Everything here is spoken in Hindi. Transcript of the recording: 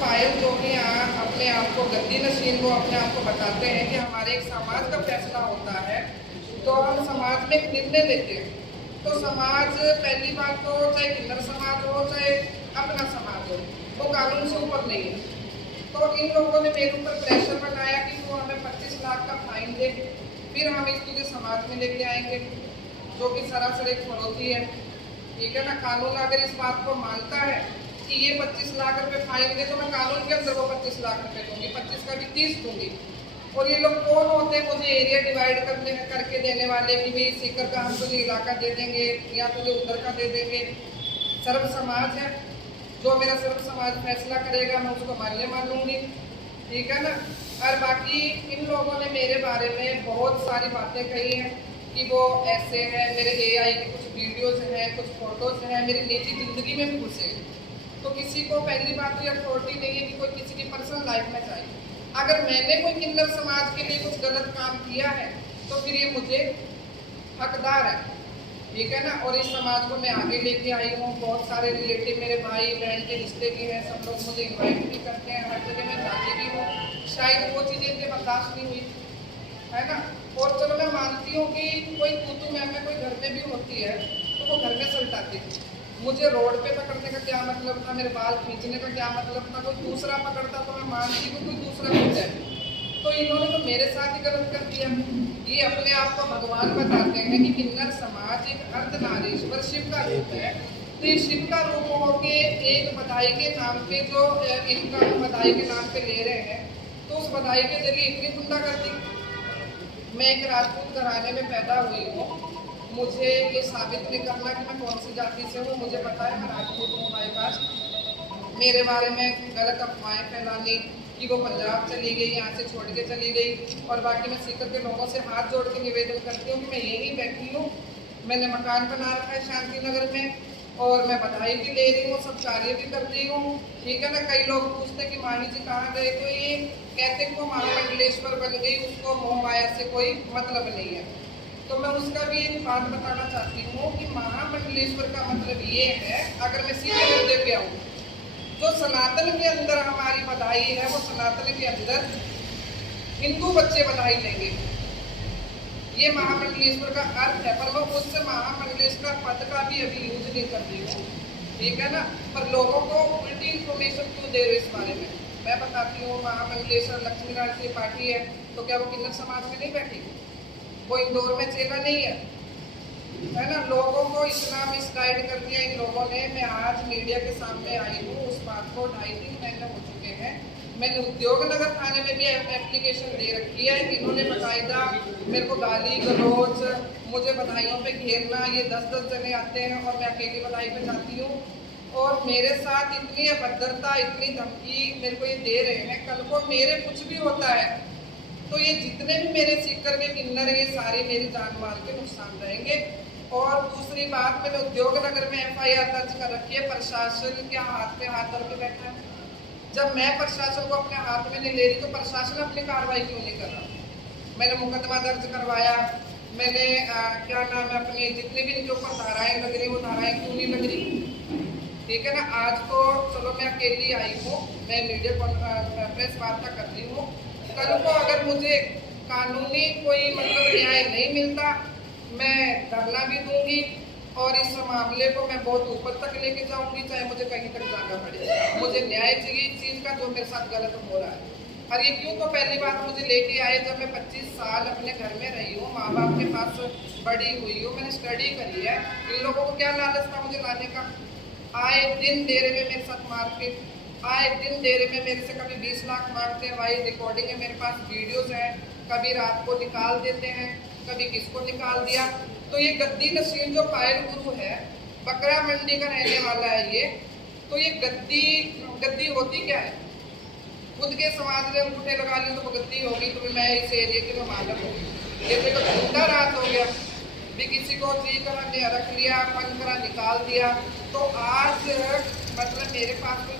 पायल जो कि अपने आप को गद्दी नशीन वो अपने आप को बताते हैं कि हमारे एक समाज का फैसला होता है, तो हम समाज में एक निर्णय लेते हैं। तो समाज, पहली बात तो चाहे किन्नर समाज हो चाहे अपना समाज हो, वो कानून से ऊपर नहीं है। तो इन लोगों ने मेरे ऊपर प्रेशर बनाया कि वो हमें 25 लाख का फाइन दे, फिर हम इस तुझे समाज में लेके आएंगे, जो कि सरासर एक फरोती है। ठीक है ना, कानून अगर इस बात को मानता है कि ये 25 लाख रुपए फाइन दे, तो मैं कानून के अंदर वो 25 लाख रुपए दूंगी, 25 का भी 30 दूंगी। और ये लोग कौन होते हैं मुझे एरिया डिवाइड करके देने वाले कि भाई सीकर का हम तुझे इलाका दे देंगे या तुझे उधर का दे देंगे। सर्व समाज है, जो मेरा सर्व समाज फैसला करेगा मैं उसको मान्य मानूंगी। ठीक है ना। और बाकी इन लोगों ने मेरे बारे में बहुत सारी बातें कही हैं कि वो ऐसे हैं, मेरे AI के कुछ वीडियोज हैं, कुछ फोटोज हैं, मेरी निजी जिंदगी में भी घुसे। तो किसी को पहली बात तो अथॉरिटी नहीं है कि कोई किसी की पर्सनल लाइफ में जाए। अगर मैंने कोई किन्नर समाज के लिए कुछ गलत काम किया है तो फिर ये मुझे हकदार है। ठीक है ना। और इस समाज को मैं आगे लेके आई हूँ। बहुत सारे रिलेटिव मेरे भाई बहन के रिश्ते भी हैं, सब लोग मुझे इन्वाइट भी करते हैं, हर जगह मैं जाती भी हूँ। शायद वो चीज़ें इतने बर्दाश्त नहीं हुई, है ना। और चलो मैं मानती हूँ कि कोई तू मैं कोई घर में भी होती है तो वो घर में सलटाती थी। मुझे रोड पे पकड़ने का क्या मतलब था, मेरे बाल खींचने का क्या मतलब था। कोई दूसरा पकड़ता तो मैं मानती हूँ कोई दूसरा खींच जाए। तो इन्होंने तो मेरे साथ ही गलत कर दिया। ये अपने आप को भगवान बताते हैं कि किन्नर समाज एक अर्धनारीश्वर शिव का रूप है। तो ये शिव का रूप होके एक बधाई के नाम पे जो इनका बधाई के नाम पे ले रहे हैं, तो उस बधाई के जरिए इतनी गुंडा कर दी। मैं एक राजपूत घराने में पैदा हुई हूँ, मुझे ये साबित नहीं करना कि मैं कौन सी जाति से हूँ। मुझे पता है मैं राजपूत हूँ, बाई कास्ट। मेरे बारे में गलत अफवाहें फैलानी कि वो पंजाब चली गई, यहाँ से छोड़ के चली गई। और बाकी मैं सीकर के लोगों से हाथ जोड़ के निवेदन करती हूँ कि मैं यहीं बैठी हूँ, मैंने मकान बना रखा है शांति नगर में, और मैं बधाई भी ले रही हूँ, सब कार्य भी कर रही हूँ। ठीक है ना। कई लोग पूछते कि माही जी कहाँ गए, तो ये कहते कि वो महामंडलेश्वर बन गई, उसको मोह माया से कोई मतलब नहीं है। तो मैं उसका भी एक बात बताना चाहती हूँ कि महामंडलेश्वर का मतलब ये है, अगर मैं सीधे मुद्दे पे आऊँ, जो सनातन के अंदर हमारी बधाई है, वो सनातन के अंदर हिंदू बच्चे बधाई लेंगे, ये महामंडलेश्वर का अर्थ है। पर मैं उससे महामंडलेश्वर पद का भी अभी यूज नहीं कर रही हूँ। ठीक है ना। पर लोगों को उल्टी इंफॉर्मेशन क्यों दे रहे हो इस बारे में, मैं बताती हूँ। महामंडलेश्वर लक्ष्मी नारायण त्रिपाठी है, तो क्या वो किन्नर समाज में नहीं बैठी? वो इंदौर में चेला नहीं है ना। लोगों को इतना मिसगाइड कर दिया इन लोगों ने। मैं आज मीडिया के सामने आई हूँ, उस बात को 2.5-3 महीने हो चुके हैं। मैंने उद्योग नगर थाने में भी एप्लीकेशन दे रखी है। इन्होंने बाकायदा मेरे को गाली गलौज, मुझे बधाइयों पे घेरना, ये 10-10 जने आते हैं और मैं अकेली बधाई पे जाती हूँ, और मेरे साथ इतनी अभद्रता, इतनी धमकी मेरे को ये दे रहे हैं। कल को मेरे कुछ भी होता है तो ये जितने भी मेरे सीकर के किन्नर, ये सारे मेरी जान माल के नुकसान रहेंगे। और दूसरी बात, मैंने उद्योग नगर में FIR दर्ज कर रखी है। प्रशासन क्या हाथ पे हाथ धर के बैठा है? जब मैं प्रशासन को अपने हाथ में नहीं ले रही तो प्रशासन अपनी कार्रवाई क्यों नहीं कर रहा? मैंने मुकदमा दर्ज करवाया, मैंने क्या नाम है, अपनी जितनी भी इनके ऊपर धाराएं लग रही, वो धाराएं क्यों नहीं लग रही? ठीक है ना। आज तो चलो मैं अकेली आई हूँ, मैं मीडिया प्रेस वार्ता कर रही हूँ। कल को अगर मुझे कानूनी कोई मतलब न्याय नहीं मिलता, मैं धरना भी दूंगी और इस मामले को मैं बहुत ऊपर तक लेके जाऊंगी, चाहे मुझे कहीं तक जाना पड़े। मुझे न्याय चाहिए इस चीज़ का जो मेरे साथ गलत हो रहा है। और ये क्यों, तो पहली बात मुझे लेके आए जब मैं 25 साल अपने घर में रही हूँ, माँ बाप के पास बड़ी हुई हूँ, मैंने स्टडी करी है। इन लोगों को क्या लालच था मुझे लाने का? आए दिन दे रहे मेरे साथ मारपीट, आए दिन दे रहे में मेरे से कभी 20 लाख मांगते हैं। भाई रिकॉर्डिंग है मेरे पास, वीडियोज हैं, कभी रात को निकाल देते हैं, कभी किसको निकाल दिया। तो ये गद्दी नसीन जो पायल गुरु है, बकरा मंडी का रहने वाला है ये, तो ये गद्दी होती क्या है? खुद के समाज में अंगूठे लगा ली तो वो गद्दी होगी। तो मैं इस एरिया की मैं मालूम हूँ, ये तो गुंडा राज हो गया भी, किसी को जी करा रख लिया, पंख करा निकाल दिया। तो आज मतलब मेरे पास कोई